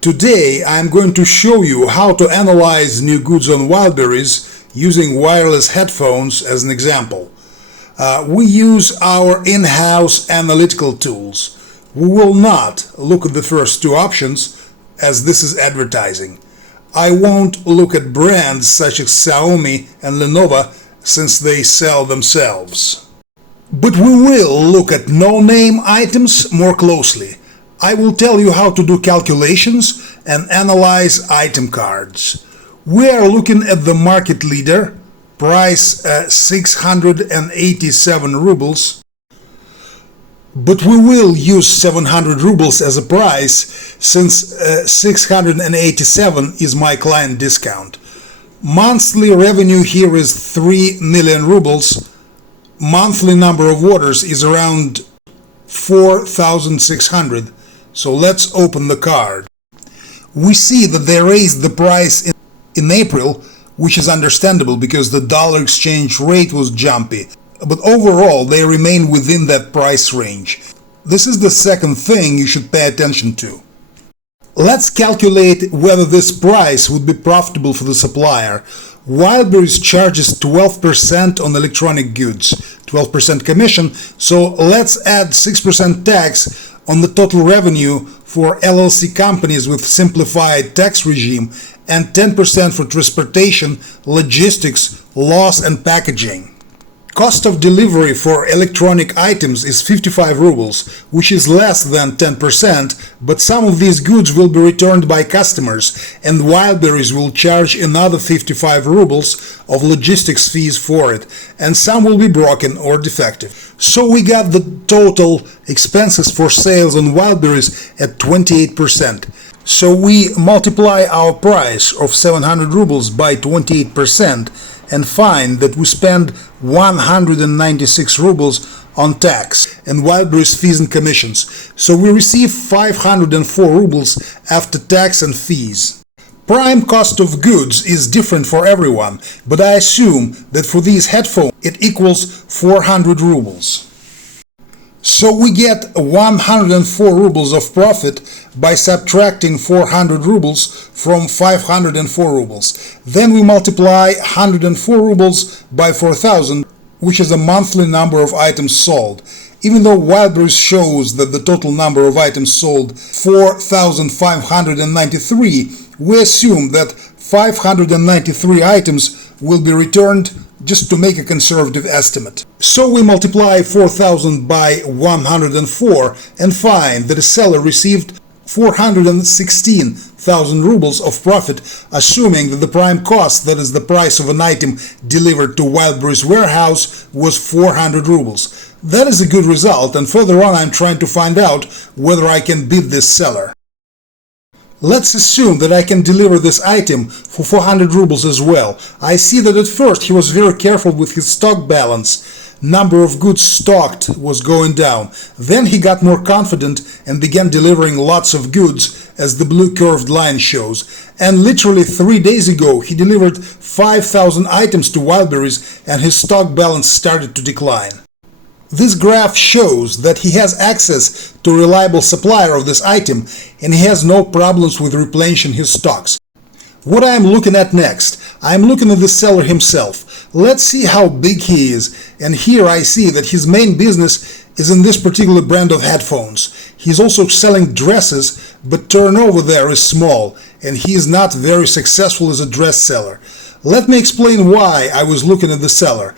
Today I'm going to show you how to analyze new goods on Wildberries using wireless headphones as an example. We use our in-house analytical tools. We will not look at the first two options as this is advertising. I won't look at brands such as Xiaomi and Lenovo since they sell themselves. But we will look at no-name items more closely. I will tell you how to do calculations and analyze item cards. We are looking at the market leader, price 687 rubles, but we will use 700 rubles as a price since 687 is my client discount. Monthly revenue here is 3 million rubles. Monthly number of orders is around 4,600. So let's open the card. We see that they raised the price in April, which is understandable because the dollar exchange rate was jumpy. But overall, they remain within that price range. This is the second thing you should pay attention to. Let's calculate whether this price would be profitable for the supplier. Wildberries charges 12% on electronic goods, 12% commission, so let's add 6% tax on the total revenue for LLC companies with simplified tax regime and 10% for transportation, logistics, loss and packaging. Cost of delivery for electronic items is 55 rubles, which is less than 10%, but some of these goods will be returned by customers and Wildberries will charge another 55 rubles of logistics fees for it, and some will be broken or defective. So we got the total expenses for sales on Wildberries at 28%. So we multiply our price of 700 rubles by 28% and find that we spend 196 rubles on tax and Wildberries fees and commissions. So we receive 504 rubles after tax and fees. Prime cost of goods is different for everyone, but I assume that for these headphones it equals 400 rubles. So we get 104 rubles of profit by subtracting 400 rubles from 504 rubles. Then we multiply 104 rubles by 4,000, which is the monthly number of items sold. Even though Wildberries shows that the total number of items sold 4,593, we assume that 593 items will be returned just to make a conservative estimate. So we multiply 4,000 by 104 and find that a seller received 416,000 rubles of profit, assuming that the prime cost, that is the price of an item delivered to Wildberries warehouse, was 400 rubles. That is a good result, and further on I'm trying to find out whether I can beat this seller. Let's assume that I can deliver this item for 400 rubles as well. I see that at first he was very careful with his stock balance. Number of goods stocked was going down. Then he got more confident and began delivering lots of goods, as the blue curved line shows. And literally 3 days ago he delivered 5,000 items to Wildberries and his stock balance started to decline. This graph shows that he has access to a reliable supplier of this item and he has no problems with replenishing his stocks. What I am looking at next? I am looking at the seller himself. Let's see how big he is, and here I see that his main business is in this particular brand of headphones. He's also selling dresses, but turnover there is small and he is not very successful as a dress seller. Let me explain why I was looking at the seller.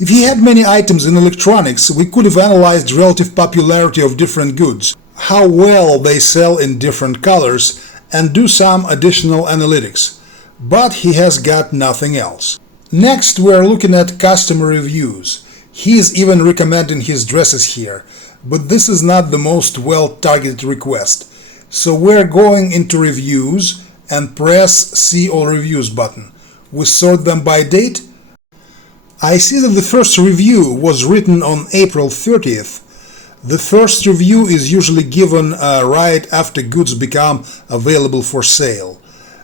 If he had many items in electronics, we could have analyzed relative popularity of different goods, how well they sell in different colors, and do some additional analytics. But he has got nothing else. Next, we are looking at customer reviews. He is even recommending his dresses here, but this is not the most well-targeted request. So we're going into reviews and press See All Reviews button. We sort them by date. I see that the first review was written on April 30th. The first review is usually given right after goods become available for sale.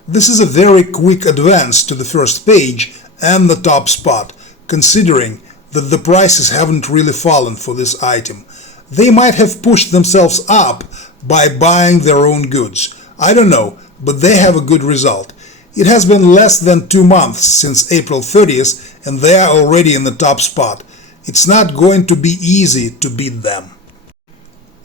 This is a very quick advance to the first page and the top spot, considering that the prices haven't really fallen for this item. They might have pushed themselves up by buying their own goods. I don't know, but they have a good result. It has been less than 2 months since April 30th, and they are already in the top spot. It's not going to be easy to beat them.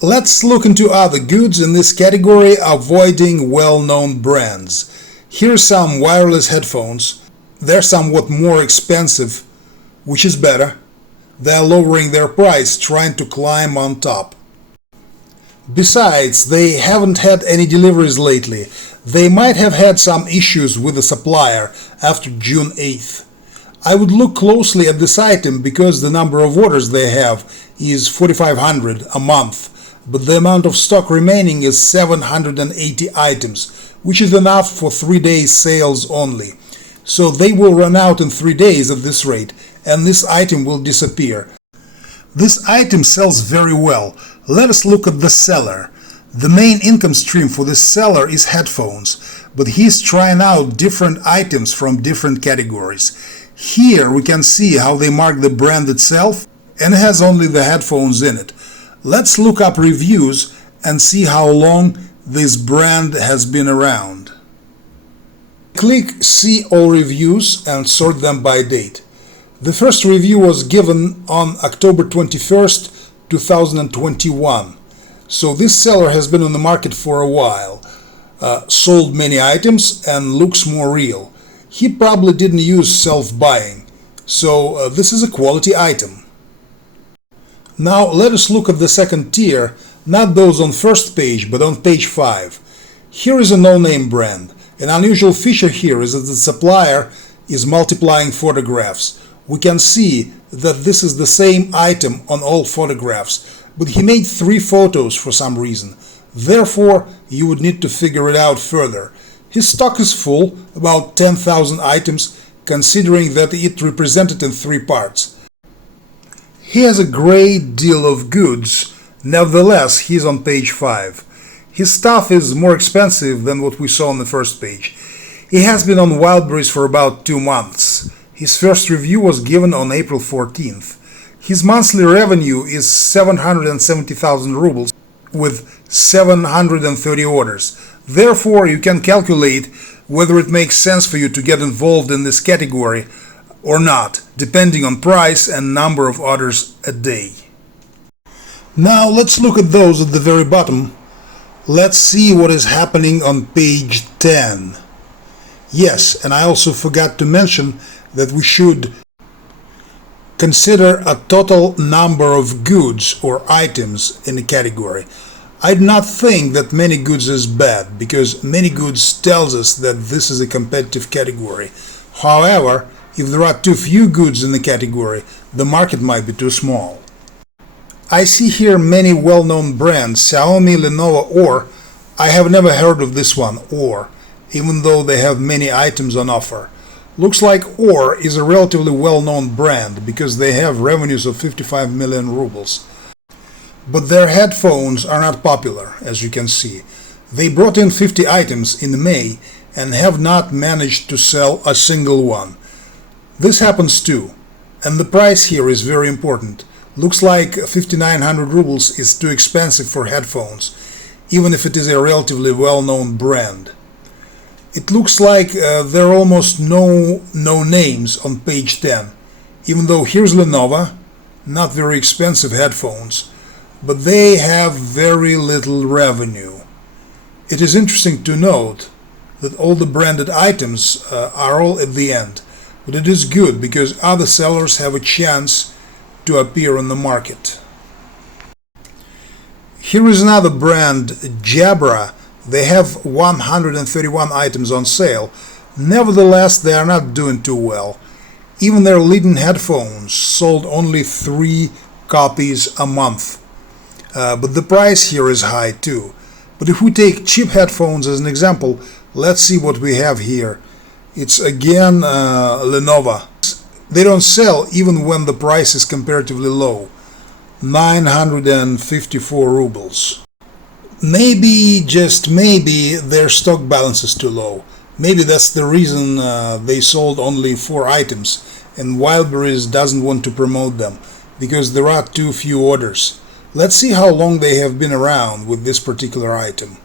Let's look into other goods in this category, avoiding well-known brands. Here are some wireless headphones. They're somewhat more expensive, which is better. They're lowering their price, trying to climb on top. Besides, they haven't had any deliveries lately. They might have had some issues with the supplier after June 8th. I would look closely at this item because the number of orders they have is 4,500 a month, but the amount of stock remaining is 780 items, which is enough for 3 days sales only. So they will run out in 3 days at this rate, and this item will disappear. This item sells very well. Let us look at the seller. The main income stream for this seller is headphones, but he's trying out different items from different categories. Here we can see how they mark the brand itself, and it has only the headphones in it. Let's look up reviews and see how long this brand has been around. Click See All Reviews and sort them by date. The first review was given on October 21st, 2021. So this seller has been on the market for a while, sold many items and looks more real. He probably didn't use self-buying, so this is a quality item. Now let us look at the second tier, not those on first page, but on page 5. Here is a no-name brand. An unusual feature here is that the supplier is multiplying photographs. We can see that this is the same item on all photographs, but he made 3 photos for some reason. Therefore, you would need to figure it out further. His stock is full, about 10,000 items, considering that it represented in 3 parts. He has a great deal of goods, nevertheless he's on page 5. His stuff is more expensive than what we saw on the first page. He has been on Wildberries for about 2 months. His first review was given on April 14th. His monthly revenue is 770,000 rubles with 730 orders. Therefore, you can calculate whether it makes sense for you to get involved in this category or not, depending on price and number of orders a day. Now let's look at those at the very bottom. Let's see what is happening on page 10. Yes, and I also forgot to mention that we should consider a total number of goods or items in a category. I do not think that many goods is bad, because many goods tells us that this is a competitive category. However, if there are too few goods in the category, the market might be too small. I see here many well-known brands, Xiaomi, Lenovo, or I have never heard of this one, or, even though they have many items on offer. Looks like Or is a relatively well-known brand because they have revenues of 55 million rubles. But their headphones are not popular, as you can see. They brought in 50 items in May and have not managed to sell a single one. This happens too, and the price here is very important. Looks like 5,900 rubles is too expensive for headphones, even if it is a relatively well-known brand. It looks like there are almost no names on page 10, even though here's Lenovo, not very expensive headphones, but they have very little revenue. It is interesting to note that all the branded items are all at the end, but it is good because other sellers have a chance to appear on the market. Here is another brand, Jabra. They have 131 items on sale. Nevertheless, they are not doing too well. Even their leading headphones sold only 3 copies a month. But the price here is high too. But if we take cheap headphones as an example, let's see what we have here. It's again Lenovo. They don't sell even when the price is comparatively low. 954 rubles. Maybe, just maybe, their stock balance is too low. Maybe that's the reason they sold only 4 items, and Wildberries doesn't want to promote them, because there are too few orders. Let's see how long they have been around with this particular item.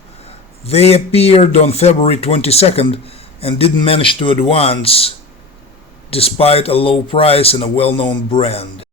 They appeared on February 22nd and didn't manage to advance despite a low price and a well-known brand.